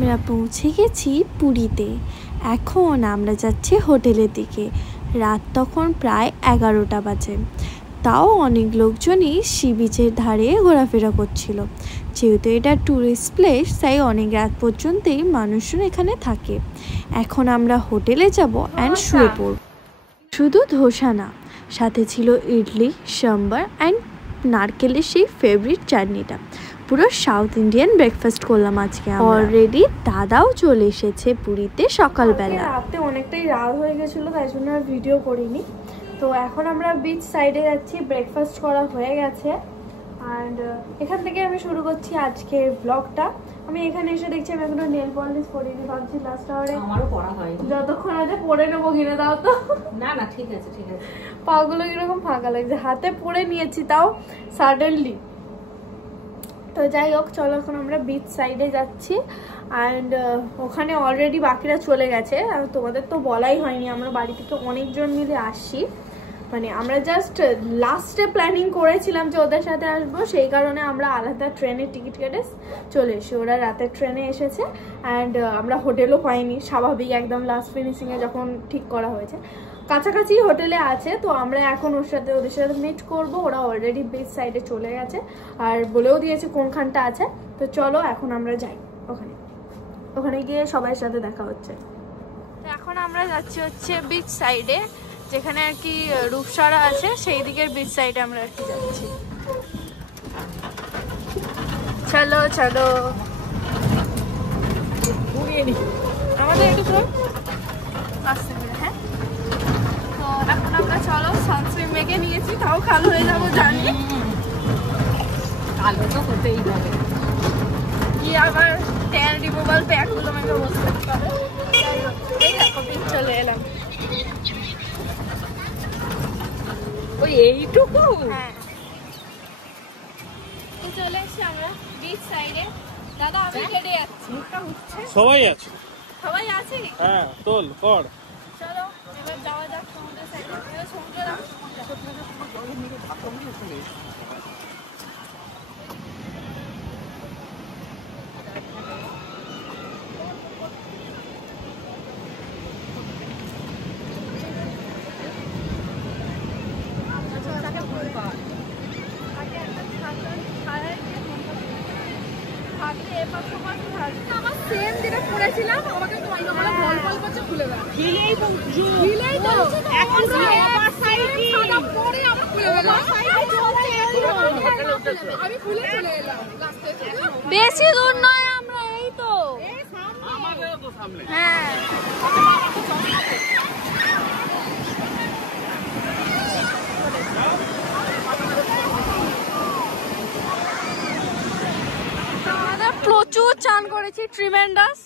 আমরা পৌঁছে গেছি পুরীতে। এখন আমরা যাচ্ছি হোটেলের দিকে। রাত তখন প্রায় 11টা বাজে। তাও অনেক লোকজনই সি বিচের ধারে ঘোরাফেরা করছিল। যেহেতু এটা ট্যুরিস্ট প্লেস, তাই অনেক রাত পর্যন্তই মানুষজন এখানে থাকে। এখন আমরা হোটেলে যাব অ্যান্ড শুয়ে পড়ব। শুধু ধোসা না, সাথে ছিল ইডলি, সাম্বার অ্যান্ড নারকেলের সেই ফেভারিট চাটনিটা। পুরো সাউথ ইন্ডিয়ান ব্রেকফাস্ট করলাম আজকে। অলরেডি দাদাও চলে এসেছে পুরীতে সকালবেলা। রাতে অনেকটাই রাত হয়ে গেছিলো, তাই জন্য আর ভিডিও করিনি। তো এখন আমরা বিচ সাইডে যাচ্ছি, ব্রেকফাস্ট করা হয়ে গেছে। অ্যান্ড এখান থেকে আমি শুরু করছি আজকের ব্লগটা। আমি এখানে এসে দেখছি আমি এখনো নেল পলিশ পরিনি, ভাবছি লাস্ট আওয়ারে আমারও পড়া হয়, যতক্ষণ আছে পরে নেবো, কিনে দাও তো। না না ঠিক আছে ঠিক আছে। পাগুলো কিরকম ফাঁকা লাগছে, হাতে পরে নিয়েছি তাও সাডেনলি। তো যাই হোক, চলো এখন আমরা বিচ সাইডে যাচ্ছি। অ্যান্ড ওখানে অলরেডি বাকিরা চলে গেছে। আর তোমাদের তো বলাই হয়নি, আমরা বাড়ি থেকে অনেকজন মিলে আসছি। মানে আমরা জাস্ট লাস্টে প্ল্যানিং করেছিলাম যে ওদের সাথে আসবো, সেই কারণে আমরা আলাদা ট্রেনের টিকিট কেটে চলে এসেছি। ওরা রাতের ট্রেনে এসেছে। অ্যান্ড আমরা হোটেলও পাইনি, স্বাভাবিক একদম লাস্ট ফিনিশিংয়ে যখন ঠিক করা হয়েছে। কাছাকাছি হোটেলে আছে, তো আমরা এখন ওদের সাথে মিট করব। ওরা অলরেডি বিচ সাইডে চলে গেছে আর বলেও দিয়েছে কোনখানটা আছে। তো চলো এখন আমরা যাই ওখানে গিয়ে সবার সাথে দেখা হচ্ছে। তো এখন আমরা যাচ্ছি হচ্ছে বিচ সাইডে, যেখানে আর কি রূপসারা আছে, সেই দিকের বিচ সাইডে আমরা আর কি যাচ্ছি। চলো চলো আমাদের একটু আসতে হবে। হ্যাঁ, তো এখন আমরা চলো সানস্ক্রিন মেখে নিয়েছি, তাও কালো হয়ে যাবো জানি। কালো তো হতেই হবে, কি আবার ট্যান রিমুভাল প্যাকগুলো মেখে বসতে হবে। এই দেখো বিচ চলে এলাম। ওই এইটুকু। হ্যাঁ, তো চলে এসছি আমরা বিচ সাইডে। দাদা আমি হেঁটে যাচ্ছি, মুখটা উঠছে। সবাই আছে, সবাই আছে। হ্যাঁ তোল কর। চলো এবার যাওয়া যাক সমুদ্রের সাইডে। সমুদ্র আমার সেম যেটা পড়েছিলাম, আমাকে বল বল করছে খুলে দাও। হিলেই তো এখন সাদা পরে আবার খুলে দাও। আমি খুলে চলে এলাম রাস্তায়। বেশি দূর নয়, আমরা এই তো আমাদের তো সামনে। হ্যাঁ, প্রচুর চান করেছি, ট্রিমেন্ডাস।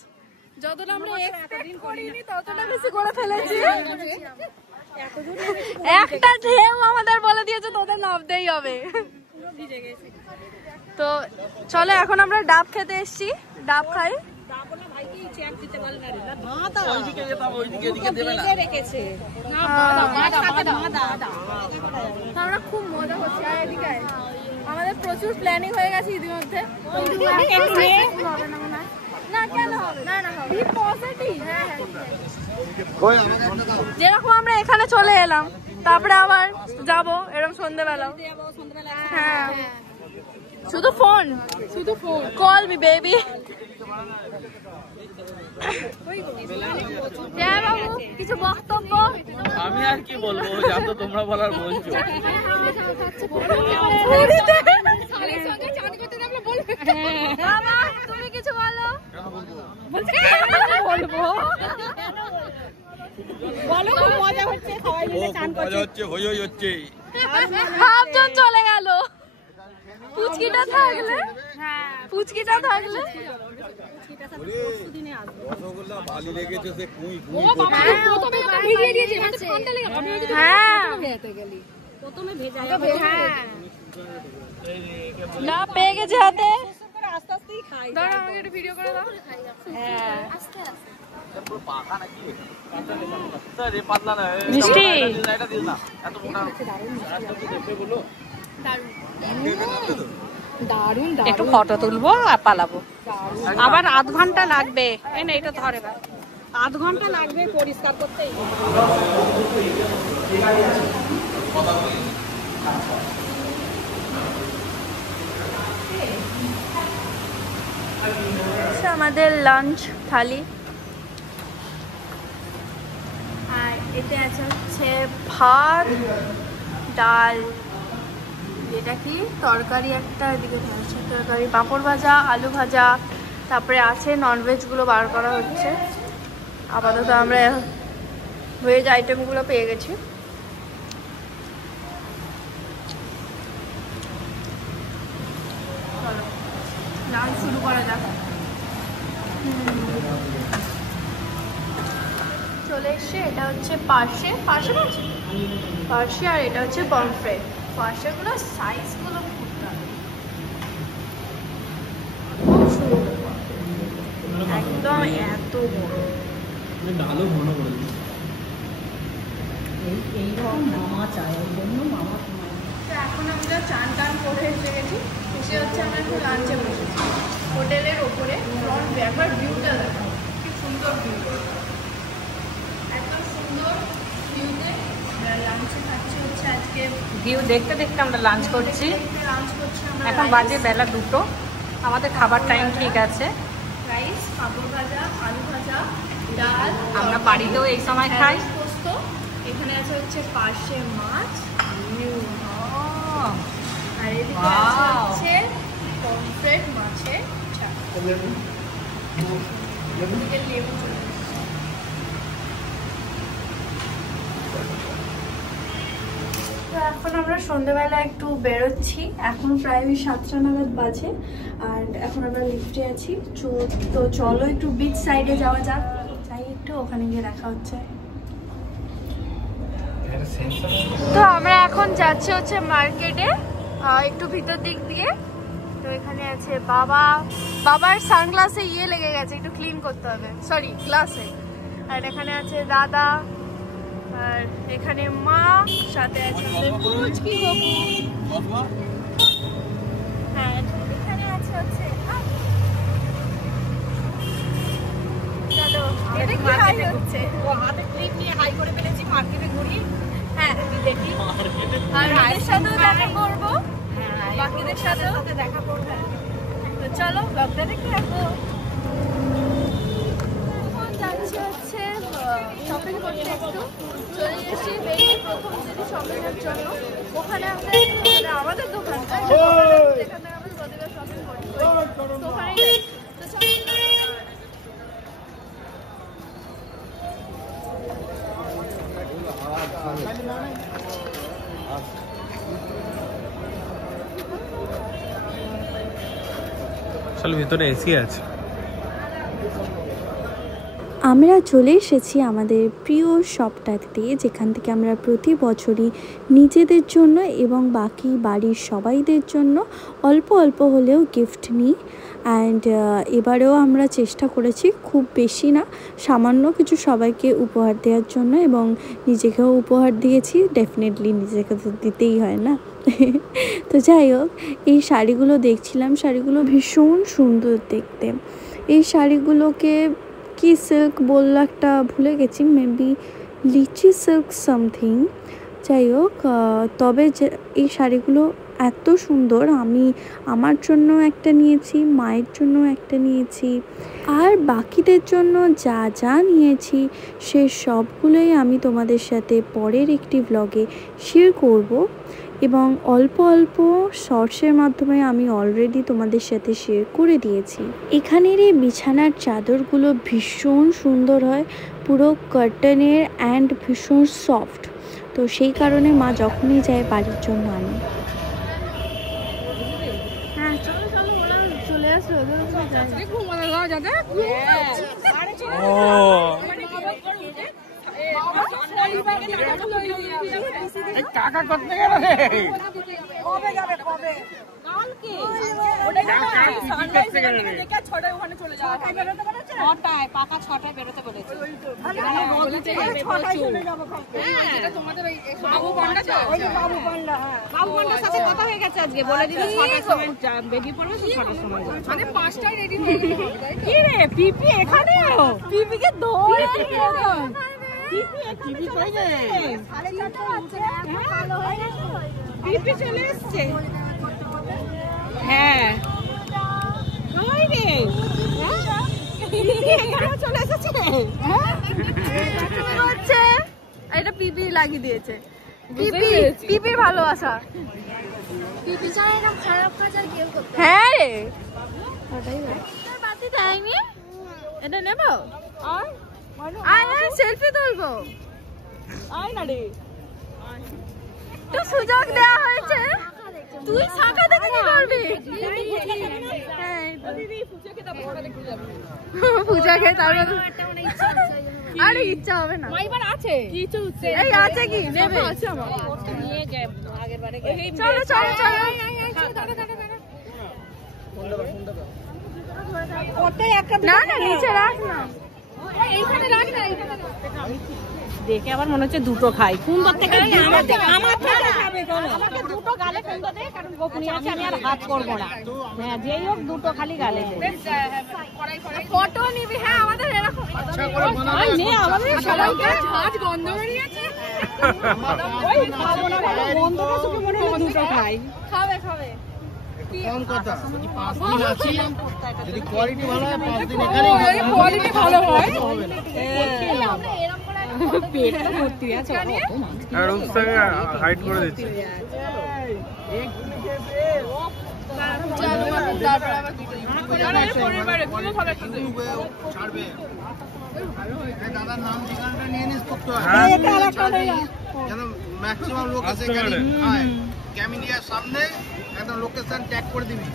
যতটা আমরা এক্সপেক্ট করিনি ততটা বেশি করে ফেলেছি। একটা ঢেউ আমাদের বলে দিয়েছে তোদের নামতেই হবে। তো চলো এখন আমরা ডাব খেতে এসেছি, ডাব খাই। আমরা খুব মজা করছি। আর এদিকে আমাদের প্রচুর প্ল্যানিং হয়ে গেছে ইতিমধ্যে। যেরকম আমরা এখানে চলে এলাম, তারপরে আবার যাবো এরকম সন্ধ্যেবেলা। হ্যাঁ, শুধু ফোন কল মি বেবি। বাবু কিছু বক্তব্য? আমি আর কি বলবো, যা তো তোমরা বলার বলছো। তুমি কিছু বলো। বলো খুব মজা হচ্ছে, সবাই মিলে চান করছে, হই হই হচ্ছে। হাফজন চলে গেল। পুচকিটা থাকলে, পুচকিটা থাকলে রসগোল্লা ভালো লেগেছে, সে কুই কুই। প্রথমে ওটা ভিজিয়ে দিয়েছি, মানে ঠান্ডা লেগে আমি যদি খেতে গেলি প্রথমে ভেজা না পেয়ে গেছে হাতে। আস্তে আস্তেই খাই। দাঁড়া আমাকে একটু ভিডিও করে দাও। হ্যাঁ, আস্তে আস্তে পুরো পাকা নাকি? স্যার এই পাতলা না, মিষ্টি এটা দিস না, এত মোটা। দেখবে বলো দারুন। একটু ফটো তুলবো আর পালাবো। আবার আধ ঘন্টা লাগবে। এই না, এটা ধরে না, আধ ঘন্টা লাগবে পরিষ্কার করতে। আমাদের লাঞ্চ থালি, আর এটা আছে হচ্ছে ভাত, ডাল, এটা কি তরকারি একটা, এদিকে মাছের তরকারি, পাঁপড় ভাজা, আলু ভাজা, তারপরে আছে ননভেজগুলো বার করা হচ্ছে। আপাতত আমরা ভেজ আইটেমগুলো পেয়ে গেছি। চলো লাঞ্চ শুরু করা যাক। চলে এসছে, এটা হচ্ছে পার্শে মাছ, পার্শে, আর এটা হচ্ছে পমফ্রেট। পার্শেগুলো সাইজগুলো একদম এত বড়, ডালও ঘন করে এইরকম মামা চায়, ওই জন্য মামা। এখন আমরা চান টান করে এসে গেছি, এসে হচ্ছে আমরা একটু লাঞ্চে বসেছি হোটেলের ওপরে। ফ্রন্ট একবার ভিউটা দেখো, কি সুন্দর ভিউ, একদম সুন্দর ভিউতে লাঞ্চে খাচ্ছি হচ্ছে আজকে। ভিউ দেখতে দেখতে আমরা লাঞ্চ করছি। লাঞ্চ করছি আমরা, এখন বাজে বেলা 2টো, আমাদের খাবার টাইম ঠিক আছে। রাইস, পাঁপড় ভাজা, আলু ভাজা, ডাল, আমরা বাড়িতেও এই সময় খাই। পোস্ত, এখানে আছে হচ্ছে পার্শে মাছ, আর এদিকে আছে হচ্ছে পমফ্রেট মাছের ঝাল, এদিকে লেবু চলে গেছে। তো এখন আমরা সন্ধ্যেবেলা একটু বেরোচ্ছি, এখন প্রায় 7টা নাগাদ বাজে, আর এখন আমরা লিফটে আছি। তো চলো একটু বিচ সাইডে যাওয়া যাক, যাই একটু, ওখানে গিয়ে দেখা হচ্ছে। তো আমরা এখন যাচ্ছি হচ্ছে মার্কেটে, একটু ভিতর দিক দিয়ে। তো এখানে আছে বাবার সানগ্লাসে ইয়ে লেগে গেছে, একটু ক্লিন করতে হবে, সরি গ্লাসে। আর এখানে আছে দাদা, আর এখানে মা, সাথে আছে পুচকি বাবু। হ্যাঁ, এখানে আছে হচ্ছে চলো, এটা কি হাই হচ্ছে, ও হাতে ক্লিপ নিয়ে হাই করে ফেলেছি, মার্কেটে ঘুরি। হ্যাঁ দেখি, আর মায়ের সাথেও দেখা করবো, বাকিদের সাথে দেখা করবো। তো চলো ব্লগটা দেখতে থাকো। এখন যাচ্ছি হচ্ছে শপিং করতে, একটু চলে এসেছি বেরিয়ে প্রথম যদি শপিংয়ের জন্য। ওখানে আমাদের দোকানটা, যেখানে আমরা প্রতিবার শপিং করি, তো ওখানেই যাই। তো চল, ভিতরে এসি আছে। আমরা চলে এসেছি আমাদের প্রিয় শপটাতে, যেখান থেকে আমরা প্রতি বছরই নিজেদের জন্য এবং বাকি বাড়ির সবাইদের জন্য অল্প অল্প হলেও গিফট নিই। অ্যান্ড এবারেও আমরা চেষ্টা করেছি খুব বেশি না, সামান্য কিছু সবাইকে উপহার দেওয়ার জন্য, এবং নিজেকেও উপহার দিয়েছি। ডেফিনেটলি নিজেকে তো দিতেই হয় না। তো যাই হোক, এই শাড়িগুলো দেখছিলাম, শাড়িগুলো ভীষণ সুন্দর দেখতে। এই শাড়িগুলোকে কি সিল্ক বললো একটা, ভুলে গেছি, মেবি লিচি সিল্ক সামথিং। যাই হোক, তবে যে এই শাড়িগুলো এত সুন্দর, আমি আমার জন্য একটা নিয়েছি, মায়ের জন্য একটা নিয়েছি, আর বাকিদের জন্য যা যা নিয়েছি সে সবগুলোই আমি তোমাদের সাথে পরের একটি ব্লগে শেয়ার করব। এবং অল্প অল্প শর্টসের মাধ্যমে আমি অলরেডি তোমাদের সাথে শেয়ার করে দিয়েছি। এখানের এই বিছানার চাদরগুলো ভীষণ সুন্দর হয়, পুরো কার্টনের অ্যান্ড ভীষণ সফট। তো সেই কারণে মা যখনই যায় বাড়ির জন্য আনি। হ্যাঁ চলো চলো, ওরা চলে আসলো, কাকা করতে গেল রে, কবে যাবে, কবে কালকে? ছটায় ওখানে চলে যাওয়া, ছটায় পাকা, ছটায় বেরোতে বলেছে। তোমাদের বাবু পান্ডা, বাবু পান্ডার সাথে কথা হয়ে গেছে। আজকে বলে দিবি 6টার সময় বেরিয়ে পড়বে, 6টার সময় মানে 5টায় রেডি হয়ে গেল। কি রে পিপি এখানেও? পিপিকে দৌড়ে পিপি কই রে? 4:30 বাজছে, ভালো হয়ে গেছে। পিপি চলে এসেছে। হ্যাঁ কই রে? পিপি এখানে চলে এসেছে। হ্যাঁ হচ্ছে এটা পিপি লাগিয়ে দিয়েছে। পিপি পিপির ভালোবাসা। পিপি ছাড়া এরকম খারাপ কাজ আর কেউ করতে। হ্যাঁ রে ওটাই বাতি দেয়নি। এটা নেব আর আয় সেলফি তুলবো। আয় না রে, তো সুযোগ দেওয়া হয়েছে, তুই শাখা দেখে কি করবি? পূজা খেয়ে তারপর আরে ইচ্ছা হবে না। এবার আছে কিছু এই আছে কি নেবে? আছে আমার নিয়ে যায় আগের বারে। চলো চলো চলো ওটাই একটা না না নিচে রাখ না, এইখানে রাখ না। দেখে আবার মনে হচ্ছে দুটো খাই। কুন্দর থেকে আমার থেকে খাবে কোন? আমাকে দুটো গালে কুন্দর দে, কারণ গোপনী আছে, আমি আর হাত করব না। হ্যাঁ যেই হোক দুটো খালি গালে দে। ফটো নিবি? হ্যাঁ আমাদের এরকম আই নে, আমাদের সবাইকে ঝাঁজ গন্ধ বেরিয়েছে। ওই খাবো না, গন্ধটা শুকে মনে হয় দুটো খাই। খাবে খাবে কম কথা, যদি 5 দিন আছি, যদি কোয়ালিটি ভালো হয় 5 দিন এখানেই খাবো। কোয়ালিটি ভালো হয় হবে না। পেটটা ভর্তি আছে। আর ওর সঙ্গে হাইট করে দিচ্ছি। ছাড়বে দাদার নাম ঠিকানাটা নিয়ে নিস করতে হয়, যেন ম্যাক্সিমাম লোক আছে এখানে। ক্যামেলিয়ার সামনে একদম লোকেশন ট্যাগ করে দিবি।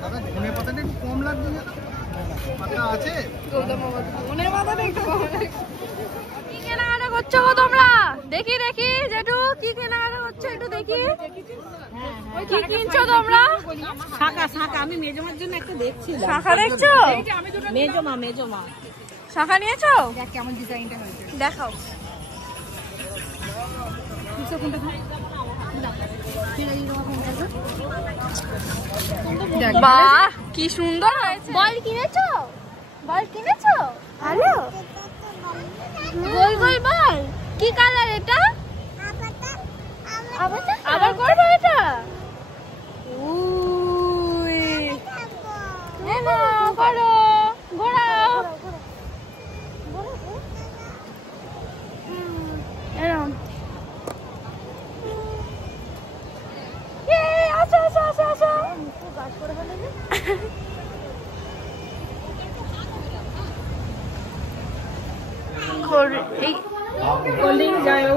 দাদা ধনে পাতাটা একটু কম লাগছে না? পাতা আছে কি কেনাকাটা করছো গো তোমরা? দেখি দেখি জেঠু কি কেনাকাটা করছো একটু দেখি। কি কিনছো তোমরা? শাখা শাখা আমি মেজমার জন্য একটা দেখছিলাম। শাখা দেখছো? মেজমা শাখা নিয়েছো? দেখ কেমন ডিজাইনটা হয়েছে। দেখাও। বাহ কি সুন্দর হয়েছে। বল কিনেছো? বল কিনেছো? ভালো গোল গোল বল। কি কালার এটা? আবার করবো এটা? উই এ না করো ঘোরাও এরকম। আসো আসো আসো আসো।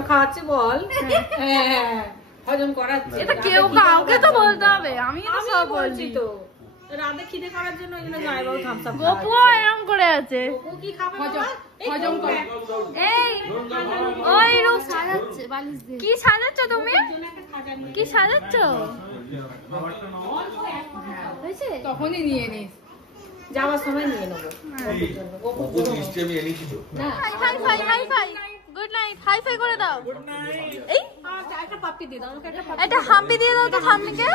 খাওয়াচ্ছে বল। হ্যাঁ হজম করাচ্ছে। এটা কেউ কাউকে তো বলতে হবে, আমি তো সব বলছি তো। রাতে খিদে করার জন্য ওই জন্য জয়বাবু থামস আপ। গপু এরকম করে আছে। গপু কি খাবে? হজম করে। এই ওই রূপ সাজাচ্ছে বালিশ দিয়ে। কি সাজাচ্ছ তুমি? কি সাজাচ্ছ? হয়েছে? তখনই নিয়ে নিস, যাওয়ার সময় নিয়ে নেবো। Hi hi hi hi hi good night. High five করে দাও। এই একটা পাপ্পি দিয়ে দাও, আমাকে একটা পাপ্পি। এটা হাম্পি দিয়ে দাও তো থাম্মিকে।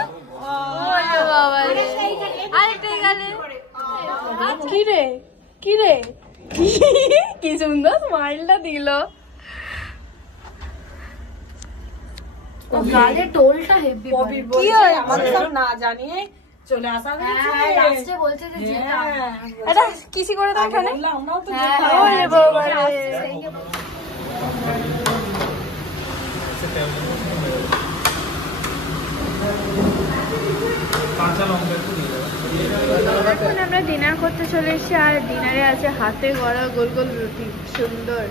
ওই বাবা রে আরেকটা গেলে। কি রে কি রে কি সুন্দর স্মাইলটা দিল। গালে টোলটা হেভি। কি হয় আমাদের সব না জানিয়ে চলে আসা হয়েছে। লাস্টে বলছে যে যেতাম। এটা কিসি করে দাও এখানে। আমরাও তো ওরে বাবা রে। এখন আমরা ডিনার করতে চলে এসেছি, আর ডিনারে আছে হাতে গড়া গোল গোল রুটি সুন্দর,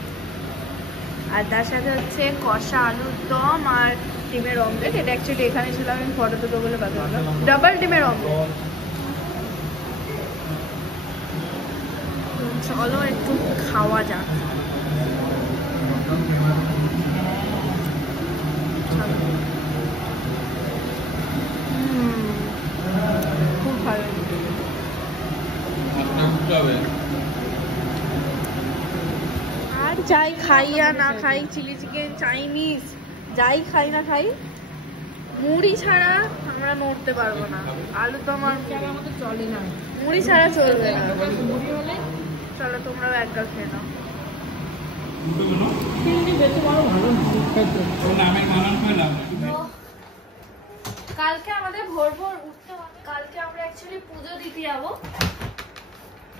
আর তার সাথে হচ্ছে কষা আলুর দম আর ডিমের অমলেট। এটা অ্যাকচুয়ালি এখানে ছিল, আমি ফটো দুটো বলে বাদ দিলাম। ডাবল ডিমের অমলেট। চলো একটু খাওয়া যাক। খুব ভালো। আর যাই খাই আর না খাই, চিলি চিকেন, চাইনিজ যাই খাই না খাই, মুড়ি ছাড়া আমরা নড়তে পারবো না। আলু তো আমার আমাদের চলে না, মুড়ি ছাড়া চলবে না। মুড়ি হলে চলো তোমরাও এক গাল খেয়ে নাও। কালকে আমাদের ভোর ভোর উঠতে হবে, কালকে আমরা অ্যাকচুয়ালি পুজো দিতে যাবো,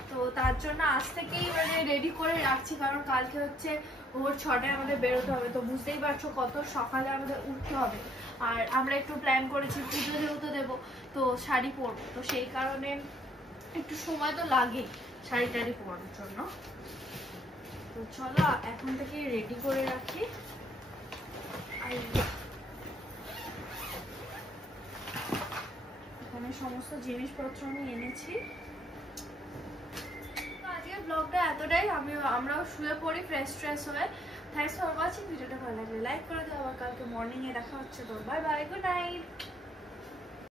তো তার জন্য আজ থেকেই মানে রেডি করে রাখছি, কারণ কালকে হচ্ছে ভোর 6টায় আমাদের বেরোতে হবে। তো বুঝতেই পারছো কত সকালে আমাদের উঠতে হবে। আর আমরা একটু প্ল্যান করেছি পুজো যেহেতু দেবো, তো শাড়ি পরবো, তো সেই কারণে একটু সময় তো লাগেই শাড়ি টাড়ি পরার জন্য। তো চলো এখন থেকে রেডি করে রাখি। এখানে সমস্ত জিনিসপত্র আমি এনেছি। আজকের ব্লগটা এতটাই, আমরাও শুয়ে পড়ি ফ্রেশ ট্রেশ হয়ে। Thanks for watching. ভিডিওটা ভালো লাগলে লাইক করে দিও। আবার কালকে মর্নিং এ দেখা হচ্ছে। তো বাই বাই, গুড নাইট।